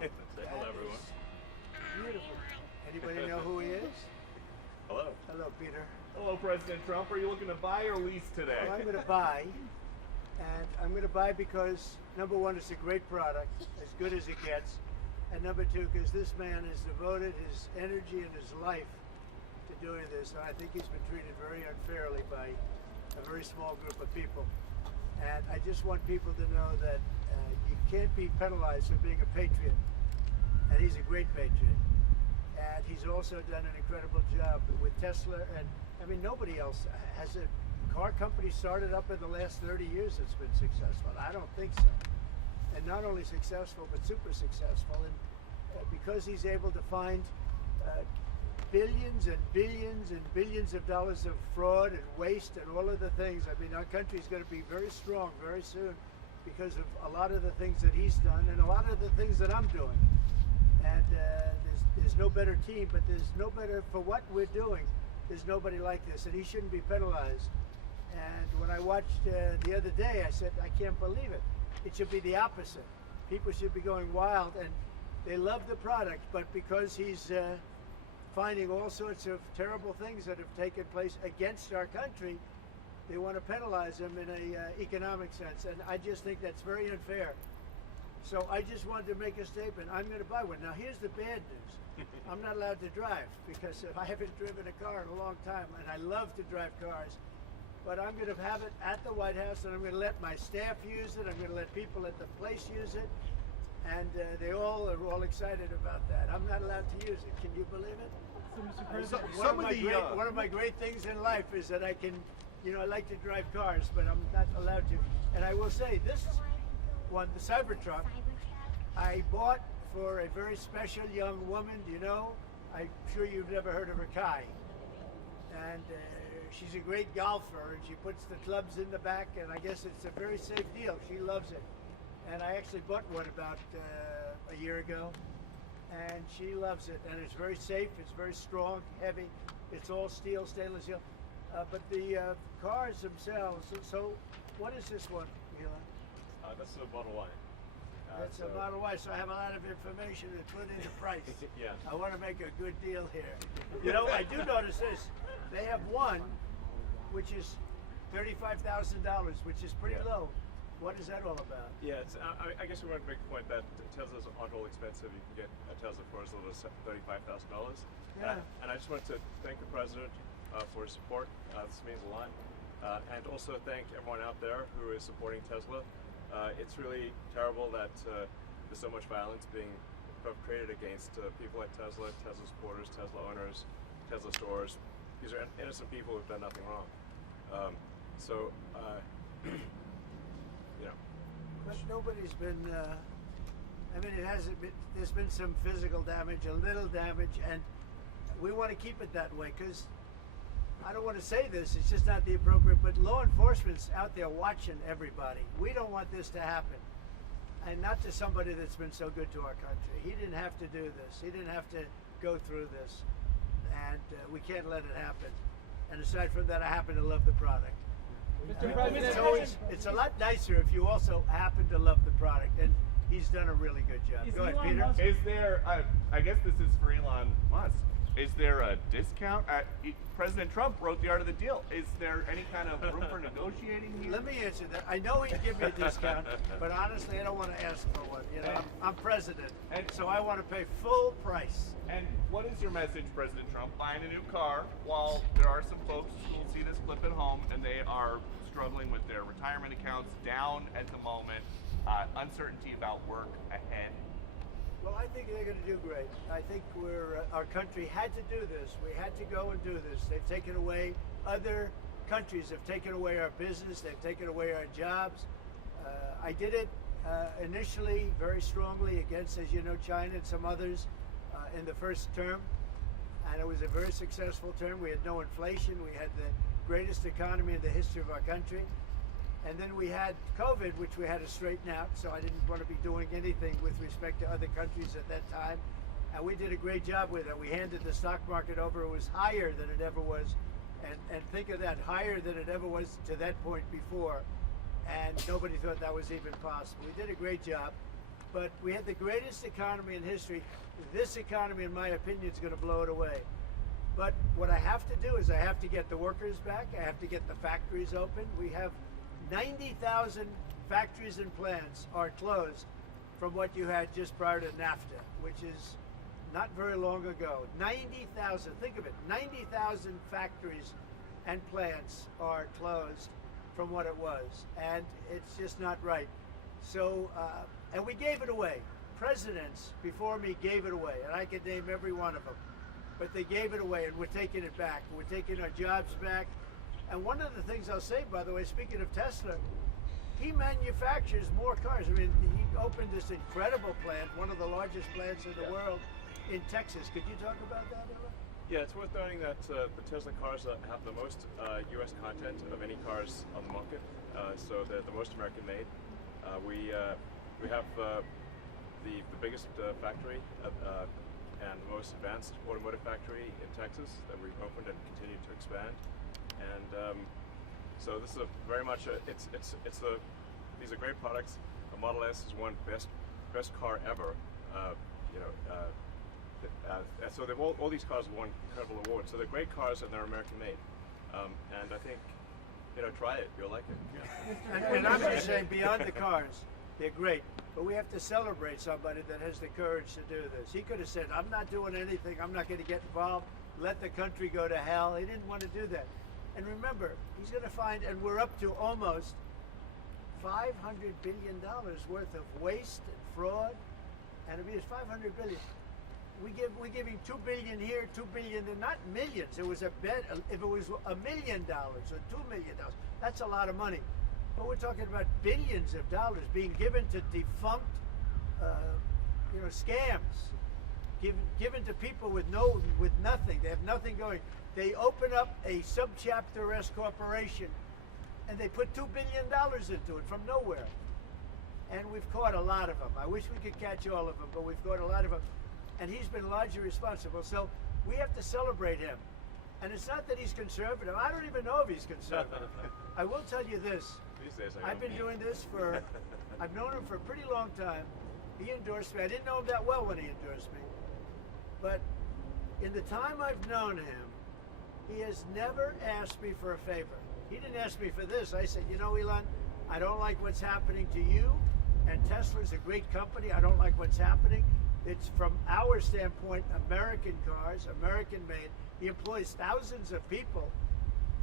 Say hello, everyone. Beautiful. Anybody know who he is? Hello. Hello, Peter. Hello, President Trump. Are you looking to buy or lease today? Well, I'm going to buy, and I'm going to buy because, number one, it's a great product, as good as it gets, and number two, because this man has devoted his energy and his life to doing this, and I think he's been treated very unfairly by a very small group of people. And I just want people to know that you can't be penalized for being a patriot, and he's a great patriot. And he's also done an incredible job with Tesla, and I mean, nobody else has a car company started up in the last 30 years that's been successful. I don't think so. And not only successful, but super successful. And because he's able to find billions and billions and billions of dollars of fraud and waste and all of the things, I mean, our country's going to be very strong very soon because of a lot of the things that he's done and a lot of the things that I'm doing. And there's no better team, but there's no better for what we're doing. There's nobody like this, and he shouldn't be penalized. And when I watched the other day, I said, I can't believe it. It should be the opposite. People should be going wild, and they love the product, but because he's finding all sorts of terrible things that have taken place against our country, they want to penalize him in a economic sense, and I just think that's very unfair. So I just wanted to make a statement. I'm going to buy one. Now here's the bad news. I'm not allowed to drive because I haven't driven a car in a long time, and I love to drive cars. But I'm going to have it at the White House, and I'm going to let my staff use it. I'm going to let people at the place use it, and they all are all excited about that. I'm not allowed to use it. Can you believe it? So, Mr. President, One of my great things in life is that I can, I like to drive cars, but I'm not allowed to. And I will say, this one, the Cybertruck, I bought for a very special young woman. Do you know? I'm sure you've never heard of her, Kai. And she's a great golfer, and she puts the clubs in the back, and I guess it's a very safe deal. She loves it. And I actually bought one about a year ago, and she loves it. And it's very safe, it's very strong, heavy. It's all steel, stainless steel. But the cars themselves, so what is this one, Elon? That's a Model Y. That's a Model Y, so I have a lot of information to put into price. Yeah. I want to make a good deal here. I do notice this. They have one, which is $35,000, which is pretty low. What is that all about? Yeah, I guess we want to make the point that Teslas aren't all expensive. You can get a Tesla for as little as $35,000. Yeah. And I just want to thank the President for his support. This means a lot. And also thank everyone out there who is supporting Tesla. It's really terrible that there's so much violence being perpetrated against people at Tesla, Tesla supporters, Tesla owners, Tesla stores. These are innocent people who've done nothing wrong. But nobody's been, it hasn't been, there's been some physical damage, a little damage, and we want to keep it that way because I don't want to say this, it's just not the appropriate, but law enforcement's out there watching everybody. We don't want this to happen. And not to somebody that's been so good to our country. He didn't have to do this. He didn't have to go through this. And we can't let it happen. And aside from that, I happen to love the product. Mr. President, It's a lot nicer if you also happen to love the product. And he's done a really good job. Is Go ahead, Elon Peter. Musk- Is there, I guess this is for Elon Musk, is there a discount? President Trump wrote the art of the deal. Is there any kind of room for negotiating here? Let me answer that. I know he'd give me a discount, but honestly, I don't want to ask for one. I'm president, and so I want to pay full price. And what is your message, President Trump? Buying a new car while there are some folks who will see this clip at home and they are struggling with their retirement accounts down at the moment, uncertainty about work ahead. Well, I think they're going to do great. I think our country had to do this. We had to go and do this. They've taken away, other countries have taken away our business. They've taken away our jobs. I did it initially very strongly against, as you know, China and some others in the first term. And it was a very successful term. We had no inflation. We had the greatest economy in the history of our country. And then we had COVID, which we had to straighten out, so I didn't want to be doing anything with respect to other countries at that time. And we did a great job with it. We handed the stock market over. It was higher than it ever was. And think of that, higher than it ever was to that point before. And nobody thought that was even possible. We did a great job. but we had the greatest economy in history. This economy, in my opinion, is going to blow it away. But what I have to do is I have to get the workers back. I have to get the factories open. We have 90,000 factories and plants are closed from what you had just prior to NAFTA, which is not very long ago. 90,000, think of it, 90,000 factories and plants are closed from what it was, and it's just not right. So, and we gave it away. Presidents before me gave it away, and I could name every one of them. But they gave it away, and we're taking it back. We're taking our jobs back. And one of the things I'll say, by the way, speaking of Tesla, he manufactures more cars. I mean, he opened this incredible plant, one of the largest plants in the world, in Texas. Could you talk about that, Ella? Yeah, it's worth noting that the Tesla cars have the most U.S. content of any cars on the market, so they're the most American-made. We have the biggest factory and the most advanced automotive factory in Texas that we've opened and continue to expand. And so this is very much these are great products. The Model S is one best car ever. So they've all these cars have won incredible awards. So they're great cars and they're American made. And I think, try it. You'll like it. Yeah. And I'm just saying, beyond the cars, they're great. But we have to celebrate somebody that has the courage to do this. He could have said, I'm not doing anything. I'm not going to get involved. Let the country go to hell. He didn't want to do that. And remember, he's going to find, and we're up to almost $500 billion worth of waste and fraud. And I mean, it's $500 billion. We're giving $2 billion here, $2 billion there, not millions. It was a bet. If it was $1 million or $2 million, that's a lot of money. But we're talking about billions of dollars being given to defunct, scams, given to people with nothing. They have nothing going. They open up a subchapter S corporation, and they put $2 billion into it from nowhere. And we've caught a lot of them. I wish we could catch all of them, but we've caught a lot of them. And he's been largely responsible. So we have to celebrate him. And it's not that he's conservative. I don't even know if he's conservative. I will tell you this. These days I've been doing this I've known him for a pretty long time. He endorsed me. I didn't know him that well when he endorsed me. But in the time I've known him, he has never asked me for a favor. He didn't ask me for this. I said, Elon, I don't like what's happening to you. And Tesla's a great company. I don't like what's happening. It's, from our standpoint, American cars, American made. He employs thousands of people.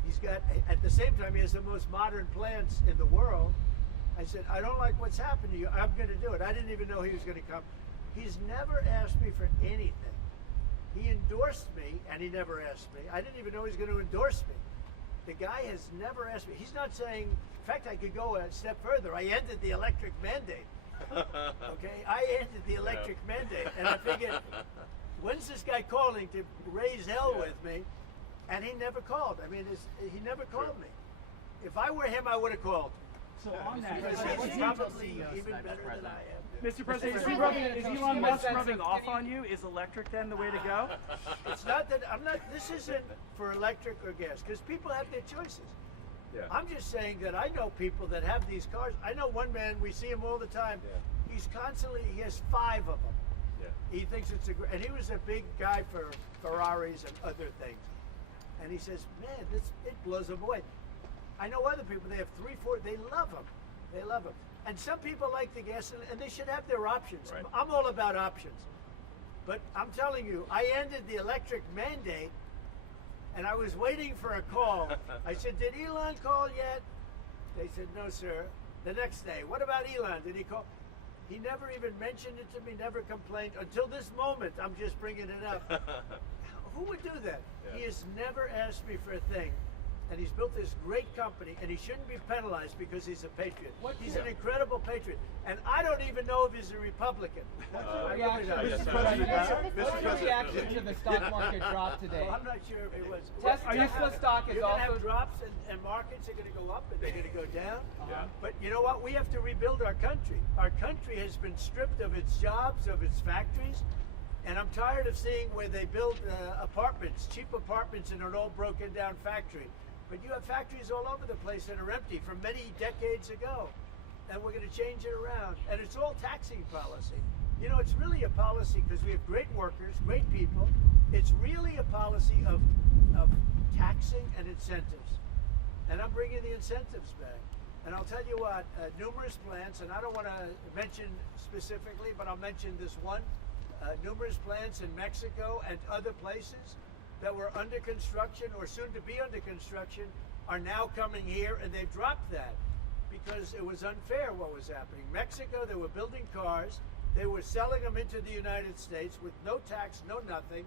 He's got, at the same time, he has the most modern plants in the world. I said, I don't like what's happened to you. I'm going to do it. I didn't even know he was going to come. He's never asked me for anything. He endorsed me, and he never asked me. I didn't even know he was going to endorse me. The guy has never asked me. He's not saying, in fact, I could go a step further. I ended the electric mandate. Okay, I ended the electric mandate, and I figured, when's this guy calling to raise hell with me? And he never called. I mean, he never called me. If I were him, I would have called. So on that, Because he's probably even better than I am. Mr. President, is Elon Musk rubbing off on you? Is electric then the way to go? It's not that this isn't for electric or gas, because people have their choices. Yeah. I'm just saying that I know people that have these cars. I know one man, we see him all the time. Yeah. He has 5 of them. Yeah. He thinks it's and he was a big guy for Ferraris and other things. And he says, man, it blows him away. I know other people, they have 3, 4, they love them. They love them. And some people like the gas, and they should have their options. Right. I'm all about options. But I'm telling you, I ended the electric mandate, and I was waiting for a call. I said, did Elon call yet? They said, no, sir. The next day, what about Elon? Did he call? He never even mentioned it to me, never complained. Until this moment, I'm just bringing it up. Who would do that? Yeah. He has never asked me for a thing. And he's built this great company, and he shouldn't be penalized because he's a patriot. He's an incredible patriot. And I don't even know if he's a Republican. I really don't. Mr. President, what's your reaction to the stock market drop today? Well, I'm not sure if it was. Tesla stock is You're going to also have drops, and markets are going to go up, and they're going to go down. Yeah. But you know what? We have to rebuild our country. Our country has been stripped of its jobs, of its factories. And I'm tired of seeing where they build apartments, cheap apartments in an old broken down factory. But you have factories all over the place that are empty from many decades ago. and we're going to change it around. And it's all taxing policy. You know, it's really a policy because we have great workers, great people. It's really a policy of taxing and incentives. And I'm bringing the incentives back. And I'll tell you what, numerous plants, and I don't want to mention specifically, but I'll mention this one, numerous plants in Mexico and other places that were under construction or soon to be under construction are now coming here, and they've dropped that because it was unfair what was happening. Mexico, they were building cars, they were selling them into the United States with no tax, no nothing.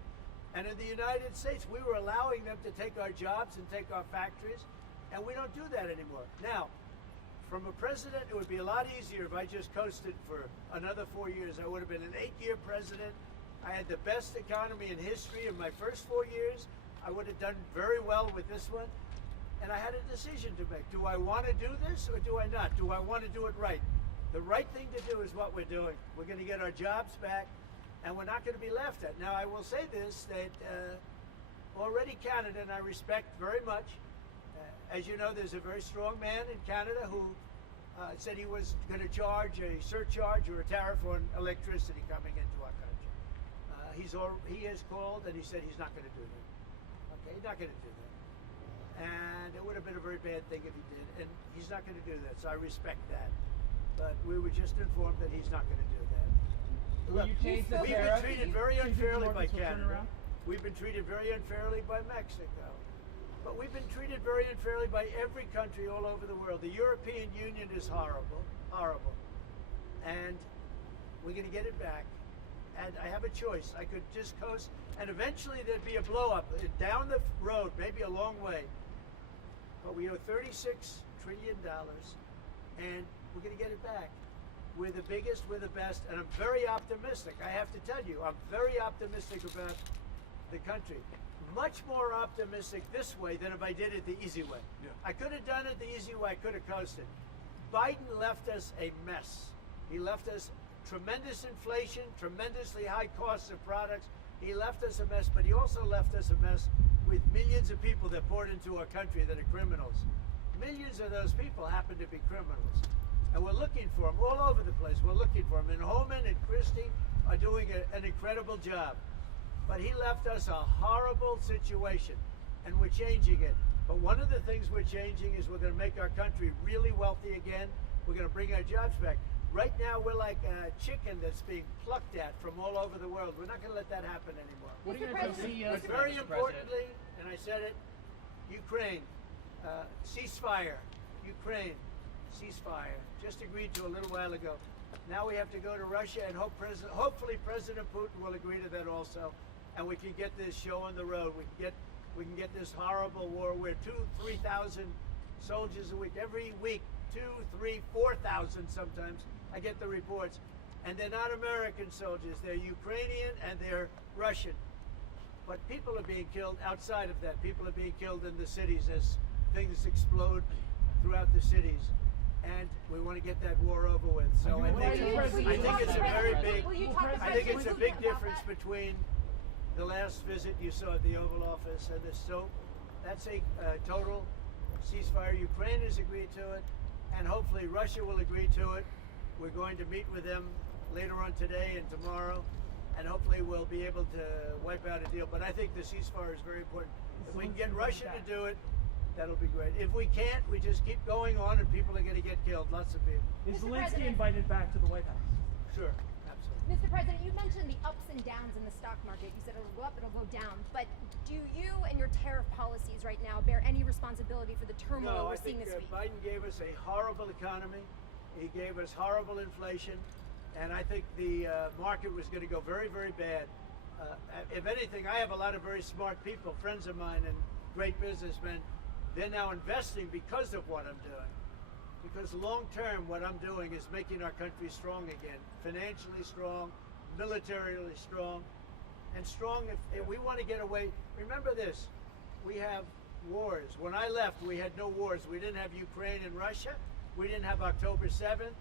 And in the United States, we were allowing them to take our jobs and take our factories, and we don't do that anymore. Now, from a president, it would be a lot easier if I just coasted for another 4 years. I would have been an 8-year president. I had the best economy in history in my first 4 years. I would have done very well with this one. And I had a decision to make. Do I want to do this or do I not? Do I want to do it right? The right thing to do is what we're doing. We're going to get our jobs back, and we're not going to be laughed at. Now, I will say this, that already Canada, and I respect very much, as you know, there's a very strong man in Canada who said he was going to charge a surcharge or a tariff on electricity coming into our country. He has called and he said he's not going to do that. Okay, he's not going to do that. And it would have been a very bad thing if he did, and he's not going to do that, so I respect that. But we were just informed that he's not going to do that. Will you change the We've been tariff? treated very unfairly by Morgan's will turn Canada. around? We've been treated very unfairly by Mexico. But we've been treated very unfairly by every country all over the world. The European Union is horrible, horrible. And we're going to get it back. And I have a choice. I could just coast, and eventually there'd be a blow-up down the road, maybe a long way. But we owe $36 trillion, and we're going to get it back. We're the biggest, we're the best, and I'm very optimistic. I have to tell you, I'm very optimistic about the country. Much more optimistic this way than if I did it the easy way. Yeah. I could have done it the easy way, I could have coasted. Biden left us a mess. He left us tremendous inflation, tremendously high costs of products. He left us a mess, but he also left us a mess with millions of people that poured into our country that are criminals. Millions of those people happen to be criminals. And we're looking for them all over the place. We're looking for them. And Holman and Christie are doing an incredible job. But he left us a horrible situation, and we're changing it. But one of the things we're changing is we're going to make our country really wealthy again. We're going to bring our jobs back. Right now, we're like a chicken that's being plucked at from all over the world. We're not going to let that happen anymore. What are you going to tell CEOs? But very importantly, and I said it, Ukraine, ceasefire. Ukraine, ceasefire. Just agreed to a little while ago. Now we have to go to Russia, and hopefully President Putin will agree to that also, and we can get this show on the road. We can get this horrible war where 2,000 to 3,000 soldiers a week, every week, 2,000 to 3,000 to 4,000 sometimes. I get the reports, and they're not American soldiers. They're Ukrainian and they're Russian. But people are being killed outside of that. People are being killed in the cities as things explode throughout the cities. And we want to get that war over with. So I think it's a very big, I think it's a big difference between the last visit you saw at the Oval Office and this. So that's a total ceasefire. Ukraine has agreed to it, and hopefully Russia will agree to it. We're going to meet with them later on today and tomorrow, and hopefully we'll be able to wipe out a deal. But I think the ceasefire is very important. If we can get Russia to do it, that'll be great. If we can't, we just keep going on, and people are going to get killed. Lots of people. Is Zelensky invited back to the White House? Sure, absolutely. Mr. President, you mentioned the ups and downs in the stock market. You said it'll go up, it'll go down. But do you and your tariff policies right now bear any responsibility for the turmoil we're seeing this week? Biden gave us a horrible economy. He gave us horrible inflation. And I think the market was going to go very, very bad. If anything, I have a lot of very smart people, friends of mine and great businessmen. They're now investing because of what I'm doing. Because long term, what I'm doing is making our country strong again, financially strong, militarily strong, and strong if we want to get away. Remember this, we have wars. When I left, we had no wars. We didn't have Ukraine and Russia. We didn't have October 7th.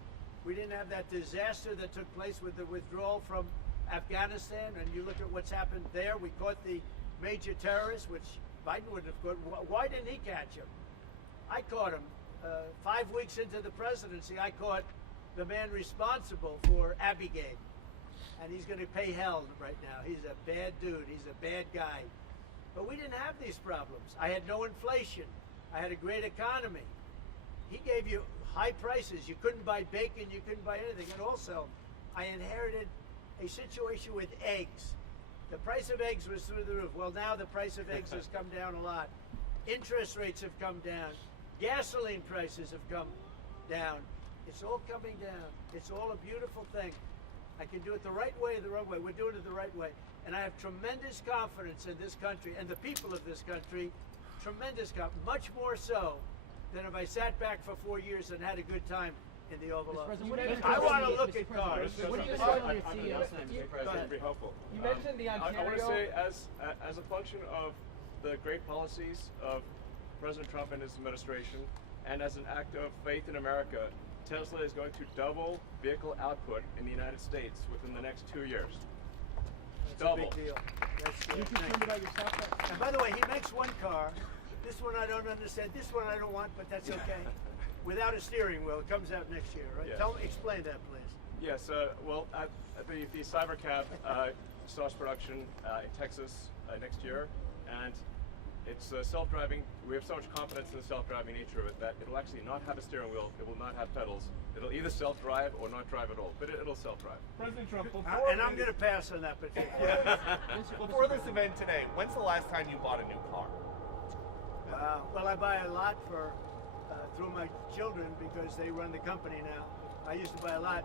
We didn't have that disaster that took place with the withdrawal from Afghanistan. And you look at what's happened there. We caught the major terrorists, which Biden wouldn't have caught. Why didn't he catch him? I caught him. 5 weeks into the presidency, I caught the man responsible for Abiegate. And he's going to pay hell right now. He's a bad dude. He's a bad guy. But we didn't have these problems. I had no inflation. I had a great economy. He gave you high prices. You couldn't buy bacon. You couldn't buy anything. And also, I inherited a situation with eggs. The price of eggs was through the roof. Well, now the price of eggs has come down a lot. Interest rates have come down. Gasoline prices have come down. It's all coming down. It's all a beautiful thing. I can do it the right way, the wrong way. We're doing it the right way. And I have tremendous confidence in this country and the people of this country. Tremendous confidence. Much more so than if I sat back for 4 years and had a good time in the Oval Office. I want to look at cars. What are you saying on your CEO sign, Mr. That'd President? be helpful. You mentioned the I want to Ontario. say, as a function of the great policies of President Trump and his administration, and as an act of faith in America, Tesla is going to double vehicle output in the United States within the next 2 years. That's Double. a big deal. That's, You're concerned about yourself? and by the way, he makes one car. This one I don't understand. This one I don't want, but that's okay. Without a steering wheel, it comes out next year, right? Yes. Explain that, please. Yes, well, the Cybercab starts production in Texas next year, and it's self-driving. We have so much confidence in the self-driving nature of it that it'll actually not have a steering wheel. It will not have pedals. It'll either self-drive or not drive at all, but it'll self-drive. President Trump, And I'm going to pass on that particular. before this event today, when's the last time you bought a new car? Well, I buy a lot for through my children because they run the company now. I used to buy a lot.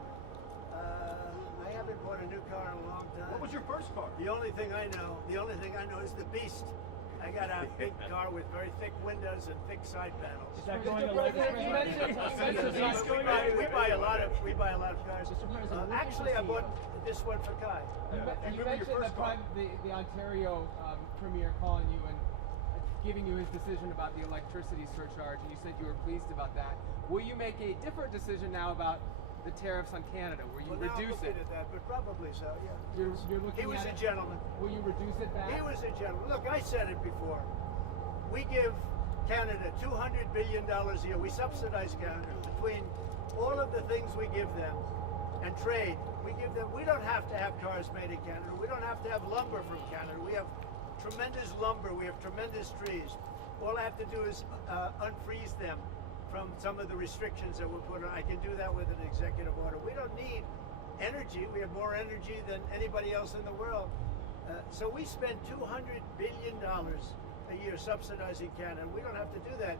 I haven't bought a new car in a long time. What was your first car? The only thing I know is the Beast. I got a big car with very thick windows and thick side panels. Is that going to Mr. President, you mentioned We buy a lot of cars. Actually, I bought this one for Kai. you mentioned the Ontario Premier calling you and giving you his decision about the electricity surcharge, and you said you were pleased about that. Will you make a different decision now about the tariffs on Canada? Will you reduce it? At that, but probably so. Yeah. You're looking He was at a it. gentleman. Will you reduce it back? He was a gentleman. Look, I said it before. We give Canada $200 billion a year. We subsidize Canada between all of the things we give them and trade. We give them. We don't have to have cars made in Canada. We don't have to have lumber from Canada. We have tremendous lumber. We have tremendous trees. All I have to do is unfreeze them from some of the restrictions that were put on. I can do that with an executive order. We don't need energy. We have more energy than anybody else in the world. So we spend $200 billion a year subsidizing Canada. We don't have to do that.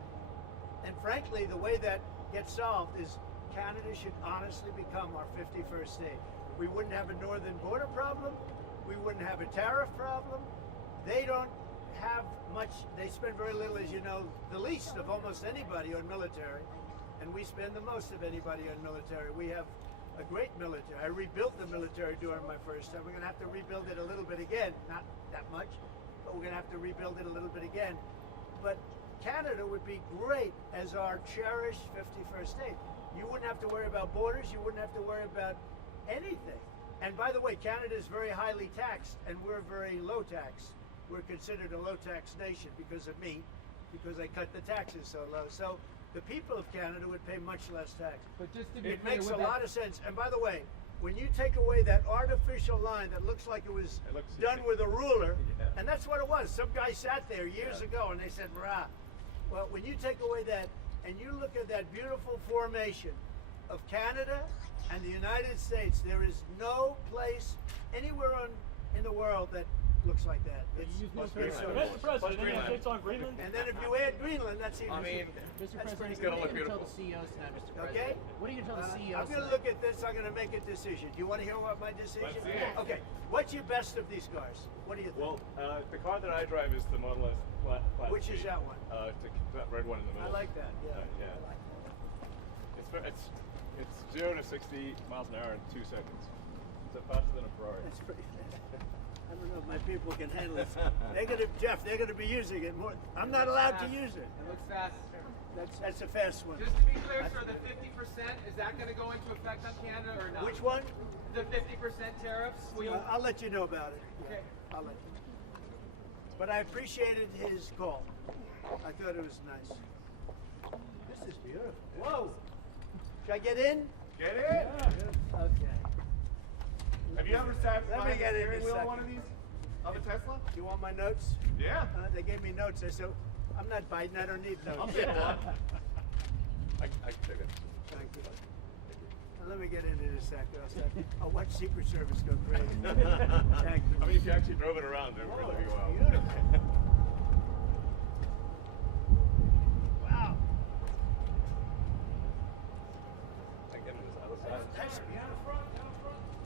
And frankly, the way that gets solved is Canada should honestly become our 51st state. We wouldn't have a northern border problem. We wouldn't have a tariff problem. They don't have much, they spend very little, as you know, the least of almost anybody on military, and we spend the most of anybody on military. We have a great military. I rebuilt the military during my first time. We're going to have to rebuild it a little bit again, not that much, but we're going to have to rebuild it a little bit again. But Canada would be great as our cherished 51st state. You wouldn't have to worry about borders. You wouldn't have to worry about anything. And by the way, Canada is very highly taxed, and we're very low tax. We're considered a low-tax nation because of me, because I cut the taxes so low. So the people of Canada would pay much less tax. But just to be It clear, makes with a lot of sense. And by the way, when you take away that artificial line that looks like it was done with a ruler, and that's what it was. Some guy sat there years ago and they said, "Rah." Well, when you take away that and you look at that beautiful formation of Canada and the United States, there is no place anywhere in the world that looks like that. It's Plus so Greenland. Mr. President, any Greenland. updates on Greenland? And then if you add Greenland, that's even. I mean, Mr. That's President, pretty gonna what are look you going to tell beautiful. the CEOs tonight, Mr. Okay. President? What are you going to tell the CEOs I'm going to tonight? look at this. I'm going to make a decision. Do you want to hear what my decision Let's see is? it. Okay. What's your best of these cars? What do you think? Well, the car that I drive is the Model S Plaid Which is C. that one? That red one in the I middle. like that. Yeah. Yeah. I like that. It's 0 to 60 miles an hour in 2 seconds. It's faster than a Ferrari. That's pretty. I don't know if my people can handle it. They're gonna be using it more. I'm not allowed to use it. It looks fast. That's a fast one. Just to be clear, sir, the 50%, is that going to go into effect on Canada or not? Which one? The 50% tariffs? Will you... I'll let you know about it. Yeah, Okay. I'll let you know. But I appreciated his call. I thought it was nice. Mr. is beautiful. Whoa. Should I get in? Get in. Okay. Have you ever sat Let me behind the get in steering a wheel of second. one of these? Of a Tesla? You want my notes? Yeah. They gave me notes. I said, I'm not Biden. I don't need notes. I'll take one. I can take it. Thank you. Now, let me get into this sector. I'll watch Secret Service go crazy. Thank you. I mean, if you actually drove it around, it would really be wild. Beautiful. Wow. I get it this other side. That's beautiful.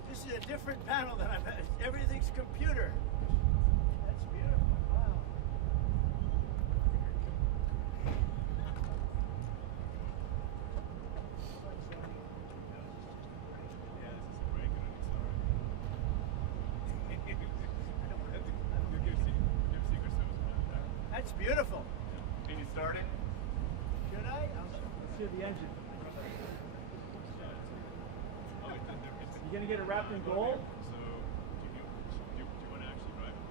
This is a different panel than I've had. Everything's computer. That's beautiful. Wow. Yeah, this is a break and it's all right. Give Secret Service one there. That's beautiful. Can you start it? Should I? Let's hear the engine. Oh, it's You gonna get it wrapped in gold? So, do you want to actually drive it?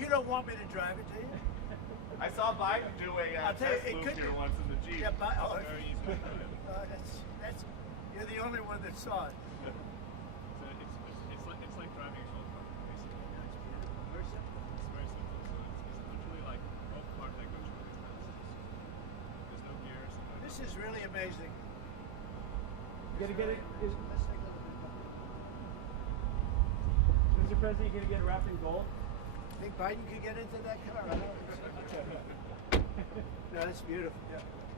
You don't want me to drive it, do you? I saw Biden do a I'll tell you, test it move could here be- once in the Jeep. Yeah, but Very easy to drive. that's you're the only one that saw it. So it's like driving a golf cart, basically. Very simple. It's very simple. So it's literally like golf cart that goes really fast. There's no gears. This is really amazing. You gonna get it? Let's take a look at Mr. President, you gonna get it wrapped in gold? Think Biden could get into that car? I don't know. No, that's beautiful.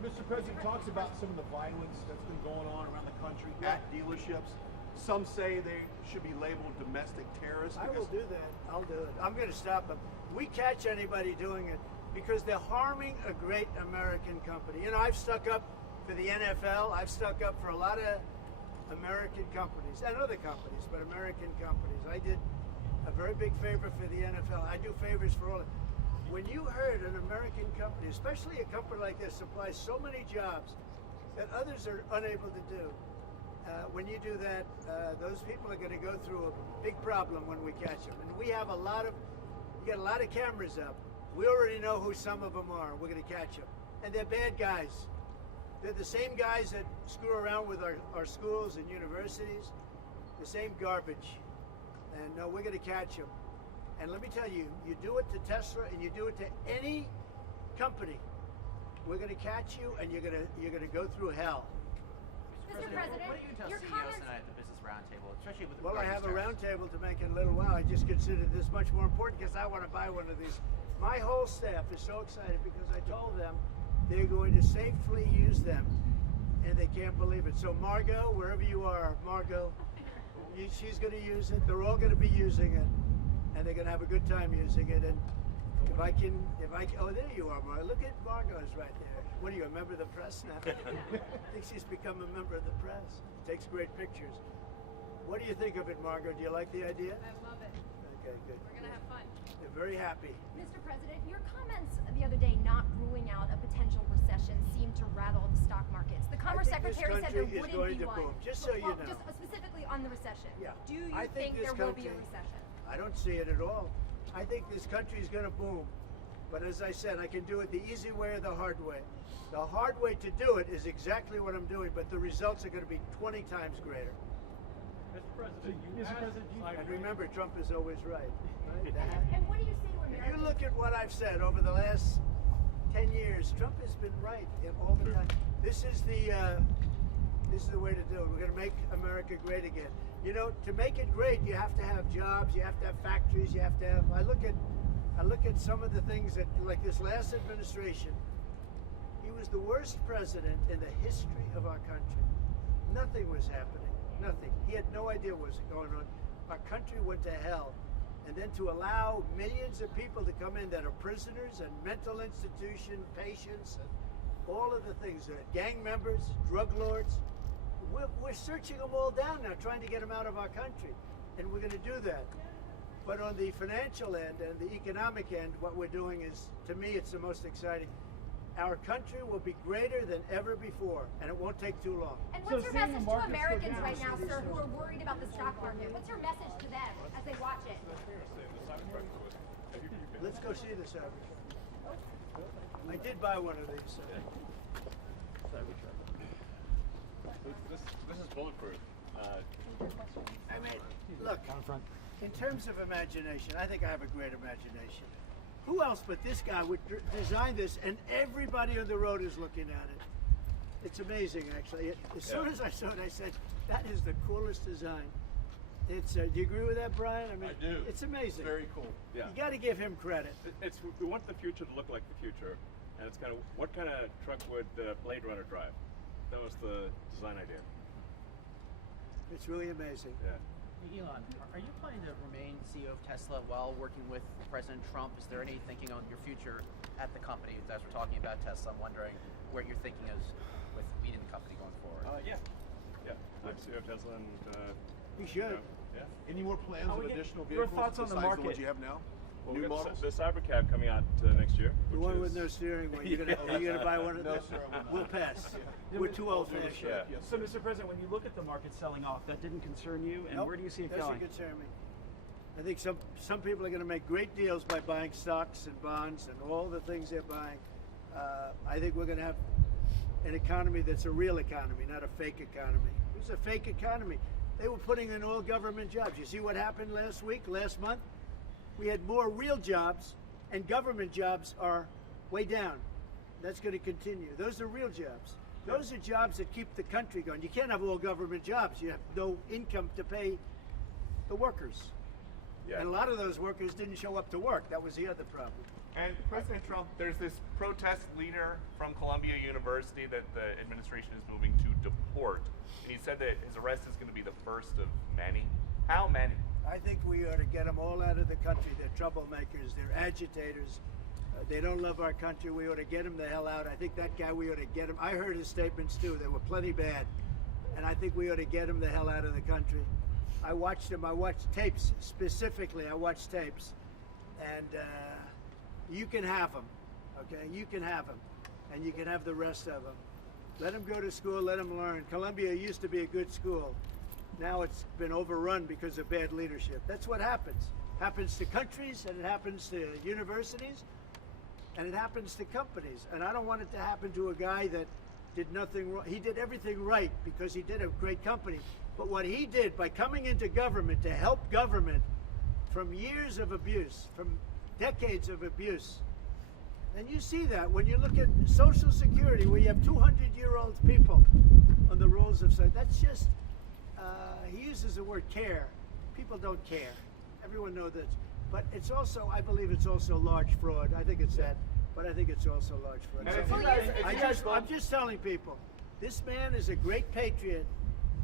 Mr. President talks about some of the violence that's been going on around the country at dealerships. Some say they should be labeled domestic terrorists. I will do that. I'll do it. I'm going to stop them. We catch anybody doing it because they're harming a great American company. You know, I've stuck up for the NFL. I've stuck up for a lot of American companies and other companies, but American companies. I did a very big favor for the NFL. I do favors for all of them. When you heard an American company, especially a company like this, supplies so many jobs that others are unable to do, when you do that, those people are going to go through a big problem when we catch them. And we have you got a lot of cameras up. We already know who some of them are. We're going to catch them. And they're bad guys. They're the same guys that screw around with our schools and universities, the same garbage. And no, we're going to catch them. And let me tell you, you do it to Tesla and you do it to any company, we're going to catch you and you're going to go through hell. Mr. President, What do you tell your CEOs comments. tonight at the Business Roundtable, especially with Well, I regard have to a tariffs? roundtable to make in a little while. I just consider this much more important because I want to buy one of these. My whole staff is so excited because I told them they're going to safely use them, and they can't believe it. So Margot, wherever you are, Margot, she's going to use it. They're all going to be using it, and they're going to have a good time using it. And oh, there you are, Margot. Look at Margot's right there. What are you, a member of the press now? I think she's become a member of the press. Takes great pictures. What do you think of it, Margot? Do you like the idea? I love it. Okay, good. We're gonna have fun. They're very happy. Mr. President, your comments the other day not ruling out a potential recession seem to rattle the stock markets. The Commerce think this Secretary said there country is wouldn't going be to one. boom, just so you know. Just specifically on the recession. Yeah. Do you I think this there will be a country- recession? I don't see it at all. I think this country is going to boom. But as I said, I can do it the easy way or the hard way. The hard way to do it is exactly what I'm doing, but the results are going to be 20 times greater. Mr. President, And remember, Trump is always right. And what do you say to If Americans? you look at what I've said over the last 10 years, Trump has been right all the time. This is the way to do it. We're going to make America great again. You know, to make it great, you have to have jobs, you have to have factories, you have to have. I look at some of the things that, like this last administration, he was the worst president in the history of our country. Nothing was happening. Nothing. He had no idea what was going on. Our country went to hell. And then to allow millions of people to come in that are prisoners and mental institution patients and all of the things, gang members, drug lords, we're searching them all down now, trying to get them out of our country. And we're going to do that. But on the financial end and the economic end, what we're doing is, to me, it's the most exciting. Our country will be greater than ever before, and it won't take too long. And what's your seeing the message to markets go Americans down, right now, sir, who are worried about the stock market? What's your message to them as they watch it? Let's go see this average. I did buy one of these. This is bulletproof. I mean, look, in terms of imagination, I think I have a great imagination. Who else but this guy would design this, and everybody on the road is looking at it? It's amazing, actually. As soon as I saw it, I said, that is the coolest design. It's. Do you agree with that, Brian? I mean, I do. It's amazing. Very cool. Yeah. You got to give him credit. We want the future to look like the future, and it's kind of what kind of truck would Blade Runner drive? That was the design idea. It's really amazing. Yeah. Elon, are you planning to remain CEO of Tesla while working with President Trump? Is there any thinking on your future at the company? As we're talking about Tesla, I'm wondering where your thinking is with leading the company going forward. Yeah. I'm CEO of Tesla, and He should. yeah. Any more plans How of we get additional your vehicles thoughts on the besides market? what you have now? Well, New we got models? the Cybercab coming out next year. The which one with is- no steering wheel. Are you gonna buy one of No, those? sir, I will not. We'll pass. We're too old-fashioned. Yeah. Yes, So, sir. Mr. President, when you look at the market selling off, that didn't concern you, and Nope, where do you see it doesn't going? concern me. I think some people are going to make great deals by buying stocks and bonds and all the things they're buying. I think we're going to have an economy that's a real economy, not a fake economy. It was a fake economy. They were putting in all government jobs. You see what happened last month? We had more real jobs, and government jobs are way down. That's going to continue. Those are real jobs. Those are jobs that keep the country going. You can't have all government jobs. You have no income to pay the workers. Yeah. And a lot of those workers didn't show up to work. That was the other problem. And President Trump, there's this protest leader from Columbia University that the administration is moving to deport. And he said that his arrest is going to be the first of many. How many? I think we ought to get them all out of the country. They're troublemakers. They're agitators. They don't love our country. We ought to get them the hell out. I think that guy, we ought to get him. I heard his statements too. They were plenty bad. And I think we ought to get him the hell out of the country. I watched him. I watched tapes specifically. I watched tapes. And you can have them. Okay? You can have them. And you can have the rest of them. Let them go to school. Let them learn. Columbia used to be a good school. Now it's been overrun because of bad leadership. That's what happens. Happens to countries, and it happens to universities, and it happens to companies. And I don't want it to happen to a guy that did nothing wrong. He did everything right because he did a great company. But what he did by coming into government to help government from years of abuse, from decades of abuse, and you see that when you look at Social Security, where you have 200-year-old people on the rolls of society. That's just, he uses the word care. People don't care. Everyone knows that. But it's also, I believe it's also large fraud. I think it's that, but I think it's also large fraud. And So I'm just telling people, this man is a great patriot,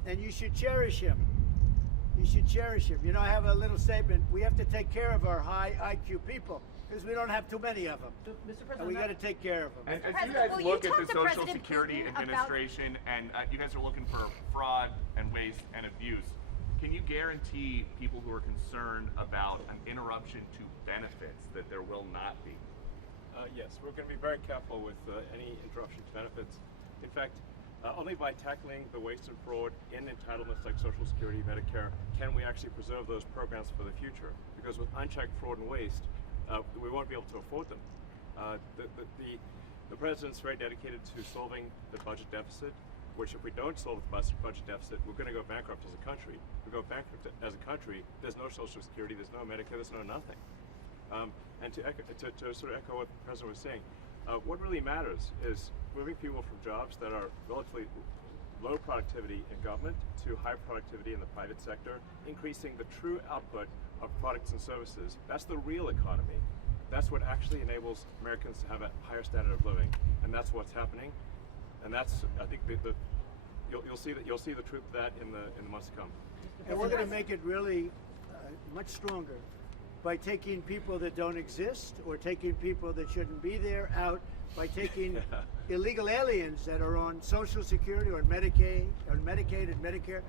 and you should cherish him. You should cherish him. You know, I have a little statement. We have to take care of our high IQ people because we don't have too many of them. So, Mr. President, And we got to take care of them. And as you President, guys will look you at talk the to Social President Security Putin about- Administration and you guys are looking for fraud and waste and abuse, can you guarantee people who are concerned about an interruption to benefits that there will not be? Yes, we're going to be very careful with any interruption to benefits. In fact, only by tackling the waste and fraud in entitlements like Social Security, Medicare, can we actually preserve those programs for the future. Because with unchecked fraud and waste, we won't be able to afford them. The president's very dedicated to solving the budget deficit, which if we don't solve the budget deficit, we're going to go bankrupt as a country. If we go bankrupt as a country, there's no Social Security, there's no Medicare, there's no nothing. And to sort of echo what the president was saying, what really matters is moving people from jobs that are relatively low productivity in government to high productivity in the private sector, increasing the true output of products and services. That's the real economy. That's what actually enables Americans to have a higher standard of living, and that's what's happening. And that's, I think, you'll see the truth of that in the months to come. And we're going to make it really much stronger by taking people that don't exist or taking people that shouldn't be there out, by taking illegal aliens that are on Social Security or Medicaid and Medicare.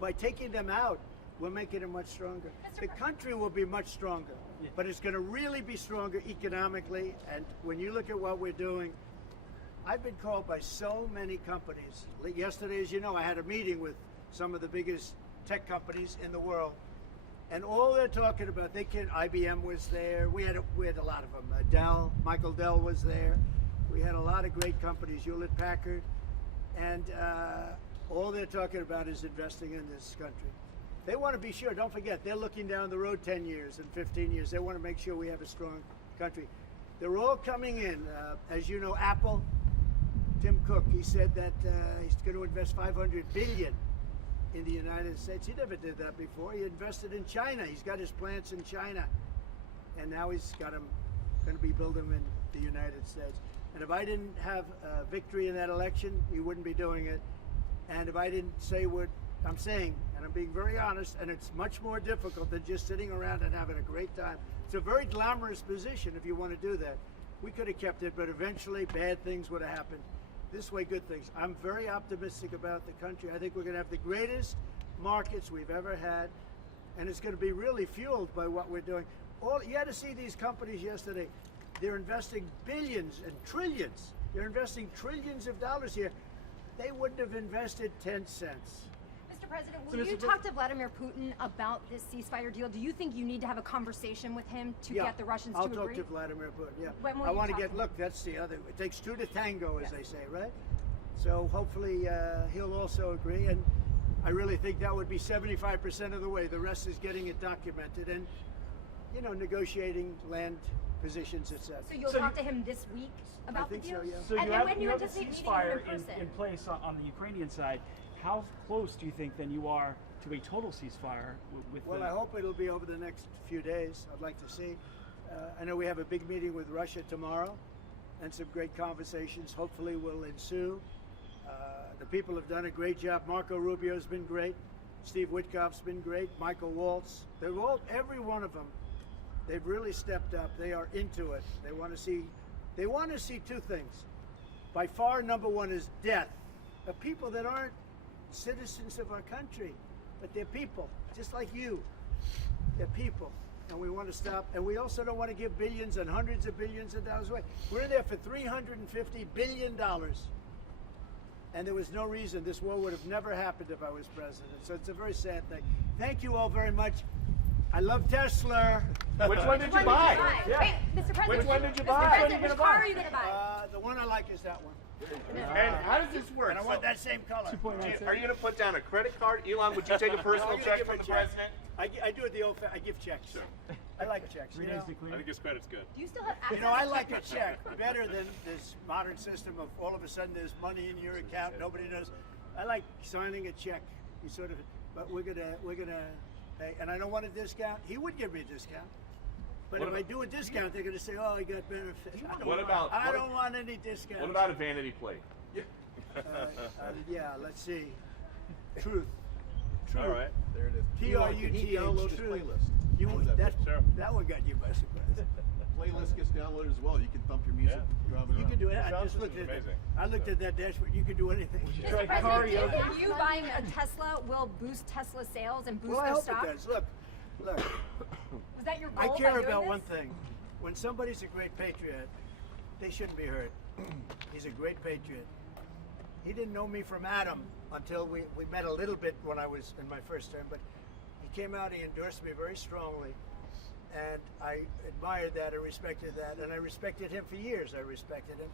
By taking them out, we're making it much stronger. The country will be much stronger, but it's going to really be stronger economically. And when you look at what we're doing, I've been called by so many companies. Yesterday, as you know, I had a meeting with some of the biggest tech companies in the world. And all they're talking about, IBM was there. We had a lot of them. Michael Dell was there. We had a lot of great companies, Hewlett-Packard, and all they're talking about is investing in this country. They want to be sure, don't forget, they're looking down the road 10 years and 15 years. They want to make sure we have a strong country. They're all coming in. As you know, Apple, Tim Cook, he said that he's going to invest $500 billion in the United States. He never did that before. He invested in China. He's got his plants in China. And now he's got them, going to be building them in the United States. And if I didn't have victory in that election, he wouldn't be doing it. And if I didn't say what I'm saying, and I'm being very honest, and it's much more difficult than just sitting around and having a great time. It's a very glamorous position if you want to do that. We could have kept it, but eventually bad things would have happened. This way, good things. I'm very optimistic about the country. I think we're going to have the greatest markets we've ever had, and it's going to be really fueled by what we're doing. You had to see these companies yesterday. They're investing billions and trillions. They're investing trillions of dollars here. They wouldn't have invested 10 cents. Mr. President, will you talk to Vladimir Putin about this ceasefire deal? Do you think you need to have a conversation with him to get the Russians to agree? I'll talk to Vladimir Putin, yeah. When will I you want to talk get, to him? look, that's the other, it takes two to tango, as they say, right? So hopefully he'll also agree, and I really think that would be 75% of the way. The rest is getting it documented and, you know, negotiating land positions, etc. So you'll talk to him this week about the deal? So, yeah. So And you then have, when you you have a anticipate meeting ceasefire him in person? in place on the Ukrainian side. How close do you think then you are to a total ceasefire with Well, I hope it'll be over the next few days. I'd like to see. I know we have a big meeting with Russia tomorrow, and some great conversations hopefully will ensue. The people have done a great job. Marco Rubio's been great. Steve Witkoff's been great. Michael Waltz. They're all, every one of them, they've really stepped up. They are into it. They want to see two things. By far, number one is death of people that aren't citizens of our country, but they're people, just like you. They're people, and we want to stop. And we also don't want to give billions and hundreds of billions of dollars away. We're in there for $350 billion, and there was no reason this war would have never happened if I was president. So it's a very sad thing. Thank you all very much. I love Tesla. Which one did you buy? Yeah. Wait, Mr. President. Which one did you buy? Mr. Which one President, you which gonna car buy? are you going to buy? The one I like is that one. And how does this work? And I want that same color. 2.9. Are you going to put down a credit card? Elon, would you take a personal I'm gonna check give from a the check. president? I do it the old. I give checks. Sure. I like checks. Three you days know? to clear. I think his credit's good. Do you still have access? You know, I like a check better than this modern system of all of a sudden there's money in your account, nobody knows. I like signing a check. You sort of, but we're gonna pay, and I don't want a discount. He would give me a discount, but What if about- I do a discount, they're gonna say, "Oh, I got benefits." I don't want any discounts. What about a vanity plate? Yeah, let's see. Truth. All right. There it is. T-R-U-T-H. Download his Truth. playlist. You How's that? that one got you by surprise. Playlist gets downloaded as well. You can thump your music. driving You around. can do it. I Sound just looked system's at it. amazing. I looked at that dashboard. You can do anything. Try Mr. President, karaoke. do you buying a Tesla will boost Tesla sales and boost Well, I their hope stock? it does. Look. Was that your goal I by care doing about this? one thing. When somebody's a great patriot, they shouldn't be hurt. He's a great patriot. He didn't know me from Adam until we met a little bit when I was in my first term, but he came out, he endorsed me very strongly, and I admired that, I respected that, and I respected him for years. I respected him.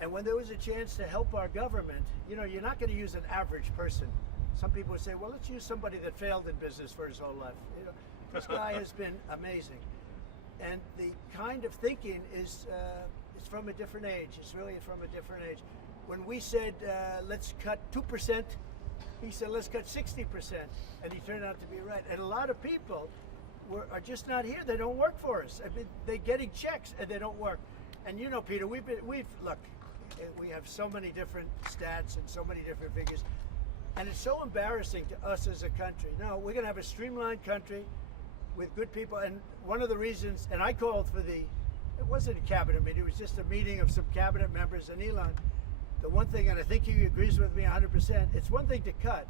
And when there was a chance to help our government, you know, you're not going to use an average person. Some people would say, well, let's use somebody that failed in business for his whole life. You know, this guy has been amazing. And the kind of thinking is it's from a different age. It's really from a different age. When we said, let's cut 2%, he said, let's cut 60%. And he turned out to be right. And a lot of people are just not here. They don't work for us. I mean, they're getting checks and they don't work. And you know, Peter, look, we have so many different stats and so many different figures. And it's so embarrassing to us as a country. No, we're going to have a streamlined country with good people. And one of the reasons, and I called for it wasn't a cabinet meeting, it was just a meeting of some cabinet members and Elon. The one thing, and I think he agrees with me 100%, it's one thing to cut,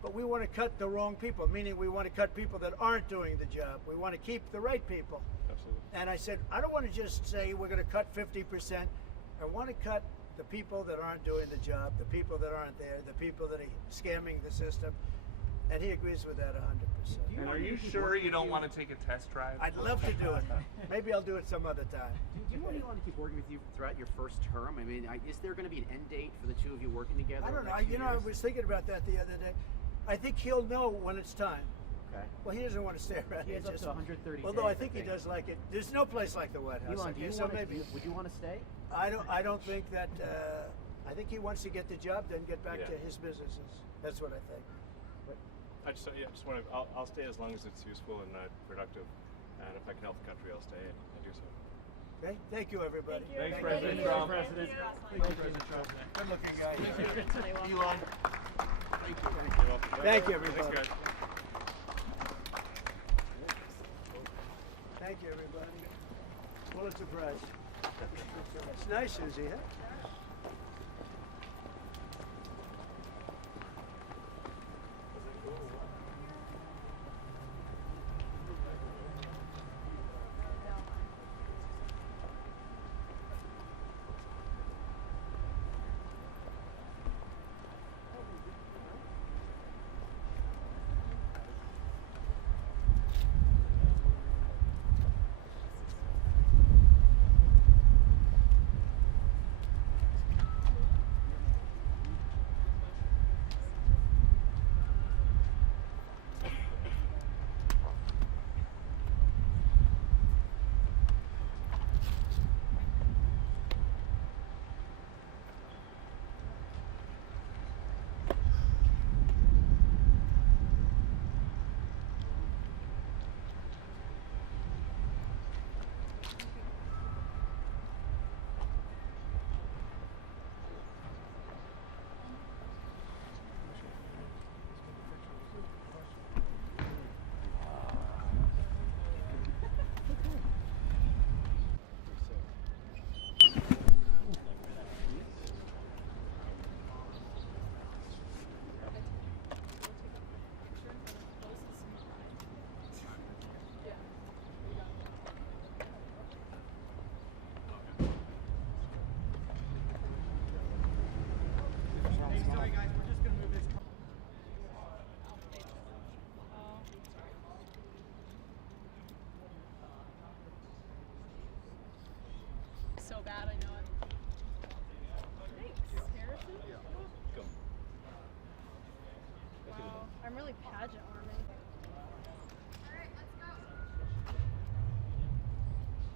but we want to cut the wrong people, meaning we want to cut people that aren't doing the job. We want to keep the right people. Absolutely. And I said, I don't want to just say we're going to cut 50%. I want to cut the people that aren't doing the job, the people that aren't there, the people that are scamming the system. And he agrees with that 100%. And are you sure you don't want to take a test drive? I'd love to do it. Maybe I'll do it some other time. Do you want Elon to keep working with you throughout your first term? I mean, is there going to be an end date for the two of you working together? I don't know. over the next few I years? was thinking about that the other day. I think he'll know when it's time. Okay. Well, he doesn't want to stay around. He has up to 130 Although days, I think he does like it. There's no place like the White House. Elon, okay, so maybe would you want to stay? I don't think that. I think he wants to get the job done, get back to his businesses. That's what I think. I just want to. I'll stay as long as it's useful and productive, and if I can help the country, I'll stay and do so. Okay. Thank you, everybody. Thanks, President Trump. President. Thank you, President Trump. Good looking guy. Elon. Thank you, everybody. Thanks, guys. Thank you, everybody. Pulitzer Prize. It's nice, Susie, huh?